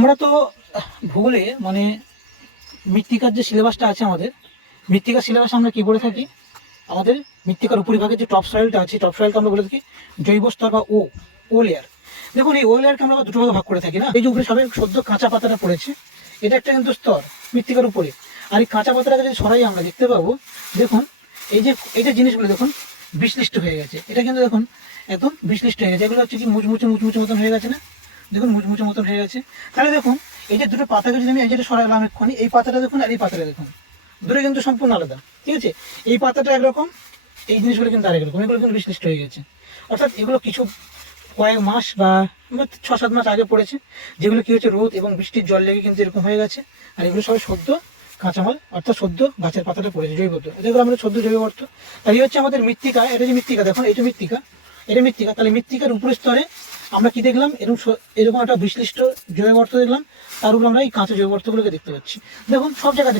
আমরা তো ভূগোলে মানে মৃত্তিকার যে সিলেবাসটা আছে আমাদের, মৃত্তিকার সিলেবাসে আমরা কি বলে থাকি, আমাদের মৃত্তিকার উপরিভাগে যে টপ সয়েলটা আছে, টপ সয়েলকে আমরা বলে থাকি জৈব স্তর বা ও ও লেয়ার। দেখুন এই ও লেয়ারকে আমরা দুটো ভাগে ভাগ করে থাকি না। এই যে উপরে সবে সদ্য কাঁচা পাতাটা পড়েছে, এটা একটা কিন্তু স্তর মৃত্তিকার উপরে। আর এই কাঁচা পাতাটাকে যদি সরাই আমরা দেখতে পাবো, দেখুন এই যে জিনিসগুলো দেখুন বিশ্লিষ্ট হয়ে গেছে। এটা কিন্তু দেখুন একদম বিশ্লিষ্ট হয়ে গেছে। এগুলো হচ্ছে কি মুচমুচে মুচমুচে মতন হয়ে গেছে না, দেখুন মুচমুচে মতন হয়ে গেছে। তাহলে দেখুন এই যে দুটো পাতাকে যদি আমি এই যেটা সরালাম এক্ষুনি, এই পাতাটা দেখুন আর এই পাতাটা দেখুন, দুটো কিন্তু সম্পূর্ণ আলাদা। ঠিক আছে, এই পাতাটা একরকম, এই জিনিসগুলো কিন্তু আরেক রকম, এগুলো কিন্তু বিশ্লিষ্ট হয়ে গেছে। অর্থাৎ এগুলো কিছু কয়েক মাস বা 6-7 মাস আগে পড়েছে, যেগুলো কি হচ্ছে রোদ এবং বৃষ্টির জল লেগে কিন্তু এরকম হয়ে গেছে। আর এগুলো সবাই সদ্য কাঁচামাল, অর্থাৎ সদ্য গাছের পাতাটা পড়েছে জৈব পদার্থ, এগুলো আমাদের সদ্য জৈব পদার্থ। তাই হচ্ছে আমাদের মৃত্তিকা। এটা যে মৃত্তিকা দেখুন, এটা মৃত্তিকা, এটা মৃত্তিকা। তাহলে মৃত্তিকার উপরের স্তরে আমরা কি দেখলাম, এরকম একটা বিশ্লিষ্ট জৈব পদার্থ দেখলাম, তার উপর আমরা এই কাঁচা জৈব পদার্থগুলোকে দেখতে পাচ্ছি। দেখুন সব জায়গায়